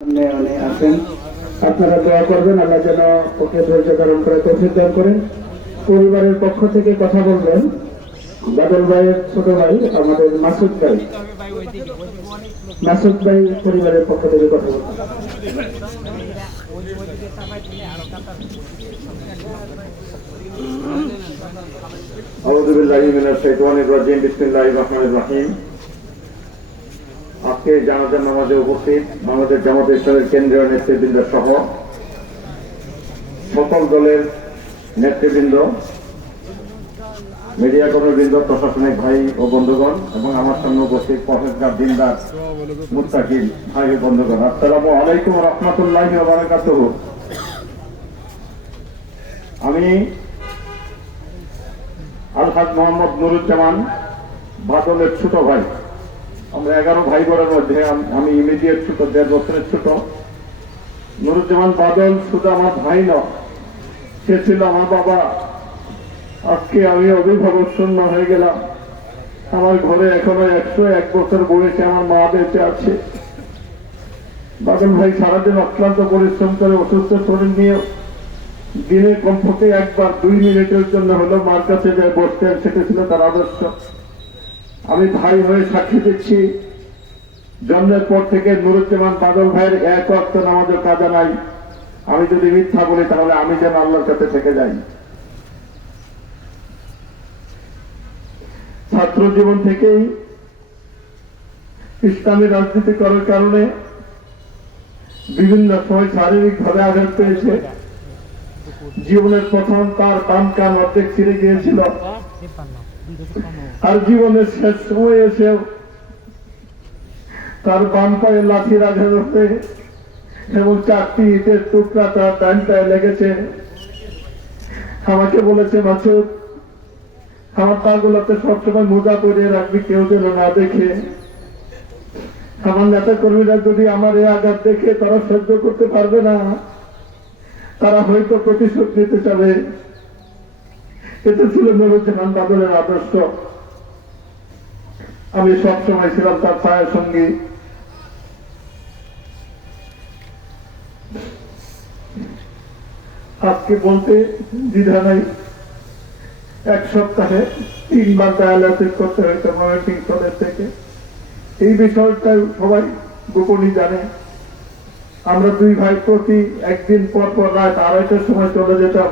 সামনে আছেন, আপনারা দোয়া করবেন আল্লাহ যেন ওকে ধৈর্য ধারণ করে তৌফিক দান করেন। পরিবারের পক্ষ থেকে কথা বলবেন বাদল ভাইয়ের ছোট ভাই আমাদের মাসুদ ভাই। মাসুদ ভাই পরিবারের পক্ষ থেকে কথা বলবেন। আউযু বিল্লাহি মিনাশ শাইতানির রাজিম। বিসমিল্লাহির রহমানির রহিম। আজকে জানাজার নামাজে উপস্থিত বাংলাদেশ জামাত ইসলামের কেন্দ্রীয় নেতৃবৃন্দ সহ সকল দলের নেতৃবৃন্দ, মিডিয়া কর্মীবৃন্দ, প্রশাসনিক ভাই ও বন্ধুগণ এবং আমার সামনে উপস্থিত পরহেজগার দিনদার মুত্তাকিন ভাই ও বন্ধুগণ, আসসালামু আলাইকুম ওয়া রাহমাতুল্লাহি ওয়া বারাকাতুহু। আমি আলহাজ মোহাম্মদ নুরুজ্জামান বাদলের ছোট ভাই। আমরা 11 ভাই বোনের মধ্যে আমি ইমিডিয়েট ছোট, 1.5 বছরের ছোট। নুরুজ্জামান বাদল শুধু আমার ভাই নয়, সে ছিল আমার বাবা। আজকে আমি অভিভাবক শূন্য হয়ে গেলাম। আমার ঘরে এখনো 101 বছর বয়সে আমার মা বেঁচে আছে। বাদল ভাই সারাদিন অক্লান্ত পরিশ্রম করে অসুস্থ শরীর নিয়ে দিনে কমপক্ষে একবার 2 মিনিটের জন্য হলো মার কাছে যায় বসতেন, সেটা ছিল তার আদর্শ। আমি ভাই হয়ে সাক্ষী দিচ্ছি, জন্মের পর থেকে নুরুজ্জামান বাদল ভাইয়ের এক ওয়াক্ত নামাজের কাজা নাই। আমি যদি মিথ্যা বলি তাহলে আমি যেন আল্লাহর কাছে থেকে যাই। ছাত্র জীবন থেকেই ইসলামী রাজনীতি করার কারণে বিভিন্ন সময় শারীরিকভাবে আঘাত পেয়েছে। জীবনের প্রথম তার বাম কান অর্ধেক ছিঁড়ে গিয়েছিল, আর জীবনের শেষ সময় এসেও তার বাম পায়ে লাঠির আঘাত হতে এবং 4টি ইটের টুকরা তার ডান পায়ে লেগেছে। আমাকে বলেছে, মাসুদ, আমার পাগুলোতে সবসময় মোজা পরিয়ে রাখবি, কেউ যেন না দেখে। আমার নেতা কর্মীরা যদি আমার এই আঘাত দেখে তারা সহ্য করতে পারবে না, তারা হয়তো প্রতিশোধ নিতে চাবে। এটা ছিল নুরুজ্জামান বাদলের আদর্শ। আমি সবসময় ছিলাম তার ছায়ার সঙ্গী। আজকে বলতে দ্বিধা নাই, 1 সপ্তাহে 3 বার ডায়ালাইসিস করতে হইতো ময়মনসিংহ থেকে। এই বিষয়টা সবাই গোপনই জানে। আমরা 2 ভাই প্রতি একদিন পর পর রাত 2:30টার সময় চলে যেতাম,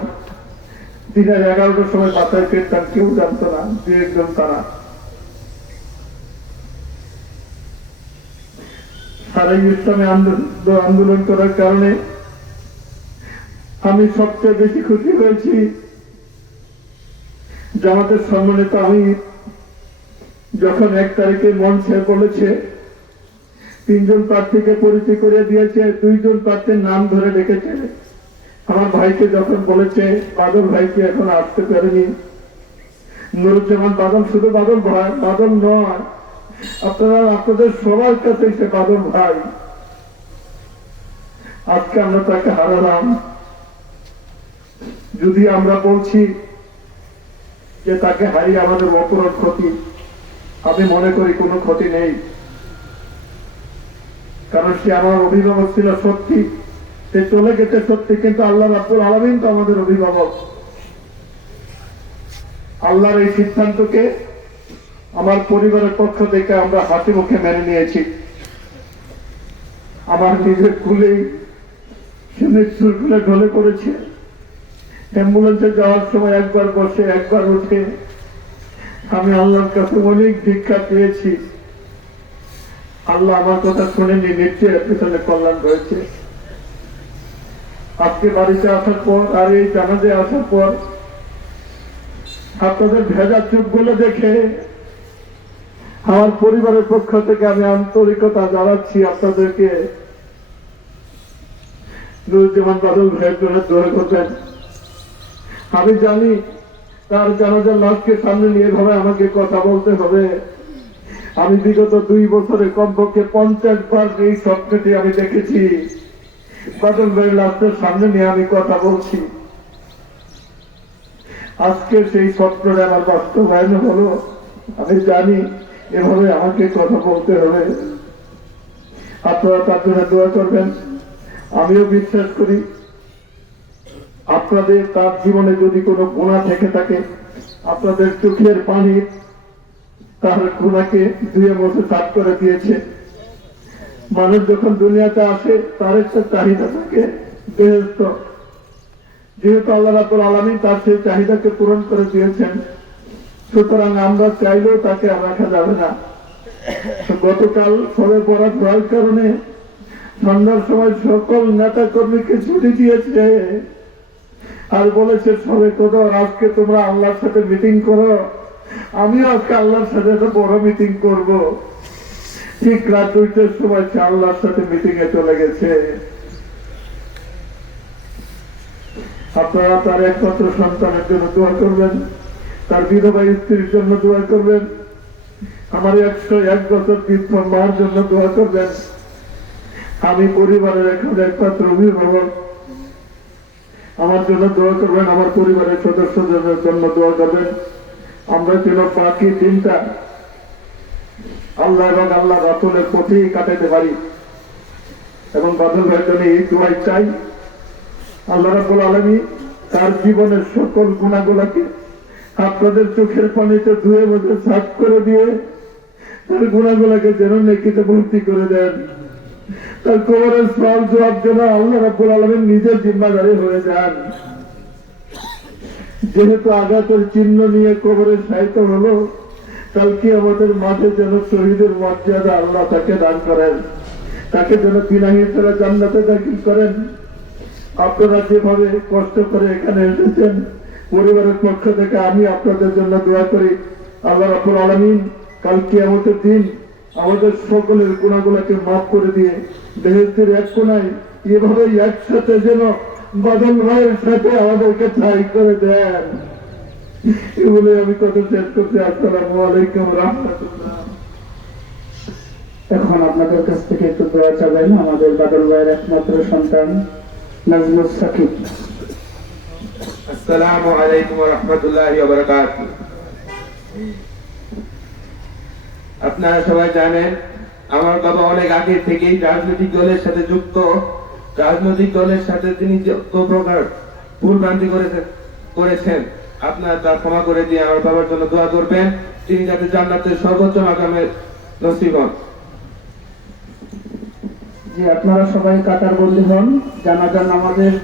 দিনের 11টার সময় বাসায় ফিরতাম। কেউ জানতো না, 2-1 জন তারা। সারা ইসলামে আন্দোলন করার কারণে আমি সবচেয়ে বেশি খুশি হয়েছি জামাতের সম্মানিত আমি যখন 1 তারিখে মঞ্চে বলেছে 3 জন প্রার্থীকে পরিচয় করে দিয়েছে, 2 জন প্রার্থীর নাম ধরে ডেকেছে। আমার ভাইকে যখন বলেছে বাদল ভাইকে এখন আসতে পারেনি, নুরুজ্জামান বাদল শুধু বাদল ভাই, বাদল নয়, আপনারা আপনাদের সবার কাছে সে বাদল ভাই। আজকে আমরা তাকে হারালাম। যদি আমরা বলছি যে তাকে হারিয়ে আমাদের অপরাধ ক্ষতি, আমি মনে করি কোনো ক্ষতি নেই। কারণ সে আমার অভিভাবক ছিল সত্যি, সে চলে গেছে সত্যি, কিন্তু আল্লাহ রাব্বুল আলামিন তো আমাদের অভিভাবক। আল্লাহর এই সিদ্ধান্তকে আমার পরিবারের পক্ষ থেকে আমরা হাসি মুখে মেনে নিয়েছি। আমার নিজের কুলেই মৃত্যুর কুলে ঢলে পড়েছে। অ্যাম্বুলেন্সে যাওয়ার সময় একবার বসে একবার উঠে আমি আল্লাহর কাছে অনেক ভিক্ষা পেয়েছি। আল্লাহ আমার কথা শুনেনি, নিশ্চয়ই পিছনে কল্যাণ রয়েছে। আজকে বাড়িতে আসার পর আর এই জানাজে আসার পর আপনাদের ভেজা চোখগুলো দেখে আমার পরিবারের পক্ষ থেকে আমি আন্তরিকতা জানাচ্ছি আপনাদেরকে। নুরুজ্জামান বাদল ভাইয়ের জন্য দোয়া করবেন। আমি জানি তার জানাজার লাশকে সামনে নিয়ে এভাবে আমাকে কথা বলতে হবে। আমি বিগত 2 বছরে কমপক্ষে 50 বার এই স্বপ্নটি আমি দেখেছি। বাদল ভাইয়ের লাশের সামনে নিয়ে আমি কথা বলছি। আজকে সেই স্বপ্নটা আমার বাস্তবায়ন হলো। আমি জানি এভাবে আমাকে কথা বলতে হবে। আপনারা তার জন্য দোয়া করবেন। আমিও বিশ্বাস করি আপনাদের তার জীবনে যদি কোনো গুনাহ থেকে থাকে, আপনাদের চোখের পানি তার গুনাহকে ধুয়ে মুছে সাফ করে দিয়েছে। মানুষ যখন দুনিয়াতে আসে তার একটা চাহিদা থাকে বেহেশত, যেহেতু আল্লাহ রাব্বুল আলামিন তার সেই চাহিদাকে পূরণ করে দিয়েছেন, সুতরাং আমরা চাইলেও তাকে আর রাখা যাবে না। গতকাল সবে বরাত হওয়ার কারণে সন্ধ্যার সময় সকল নেতা কর্মীকে ছুটি দিয়েছে আর বলেছে সবে কদর আজকে তোমরা আল্লাহর সাথে মিটিং করো, আমিও আজকে আল্লাহর সাথে একটা বড় মিটিং করব। ঠিক রাত 2টার সময় সে আল্লাহর সাথে মিটিং এ চলে গেছে। আপনারা তার একমাত্র সন্তানের জন্য দোয়া করবেন, তার বিধবা স্ত্রীর জন্য দোয়া করবেন, আমার 101 বছর বৃদ্ধ মার জন্য দোয়া করবেন। আমি পরিবারের এখন একমাত্র অভিভাবক, আমার জন্য দোয়া করবেন, আমার পরিবারের সদস্যদের জন্য দোয়া করবেন। আমরা যেন বাকি দিনটা আল্লাহ এবং আল্লাহ রাসূলের পথেই কাটাতে পারি এবং বাদল ভাইয়ের জন্য এই দোয়াই চাই। আল্লাহ রাব্বুল আলামিন তার জীবনের সকল গুনাহগুলোকে আপনাদের চোখের পানিতে ধুয়ে মুছে সাফ করে দিয়ে তার গুনাহগুলোকে যেন নেকিতে ভর্তি করে দেন। তার কবরের সওয়াল জবাব যেন আল্লাহ রাব্বুল আলামিন নিজের জিম্মাদারি হয়ে যান। যেহেতু আঘাতের চিহ্ন নিয়ে কবরে শায়িত হলো, কালকে আমাদের মাঝে যেন শহীদের মর্যাদা আল্লাহ তাকে দান করেন, তাকে যেন বিনা হিসেবে জান্নাতে দাখিল করেন। আপনারা যেভাবে কষ্ট করে এখানে এসেছেন, পরিবারের পক্ষ থেকে আমি আপনাদের জন্য দোয়া করি আল্লাহ রাব্বুল আলামিন কাল কিয়ামতের দিন আমাদের সকলের গুনাহগুলোকে মাফ করে দিয়ে বেহেশতের এক কোণায় এভাবে একসাথে যেন বাদল ভাইয়ের সাথে আমাদেরকে ঠাঁই করে দেন। এগুলো আমি কথা শেষ করছি। আসসালামু আলাইকুম ওয়া রাহমাতুল্লাহ। এখন আপনাদের কাছ থেকে একটু দোয়া চাইবেন আমাদের বাদল ভাইয়ের একমাত্র সন্তান নাজমুস সাকিব। আসসালামু আলাইকুম ওয়া রাহমাতুল্লাহি ওয়া বারাকাতুহু। আপনারা সবাই জানেন আমার বাবা অনেক আগে থেকেই রাজনৈতিক দলের সাথে যুক্ত। রাজনৈতিক দলের সাথে তিনি যত প্রকার ভুল ভ্রান্তি করেছেন, আপনারা তা ক্ষমা করে দিয়ে আমার বাবার জন্য দোয়া করবেন, তিনি যাতে জান্নাতের সর্বোচ্চ মাকামে নসিব হন। যে আপনারা সবাই কাতার বন্দী হন, জানাজা নামাজের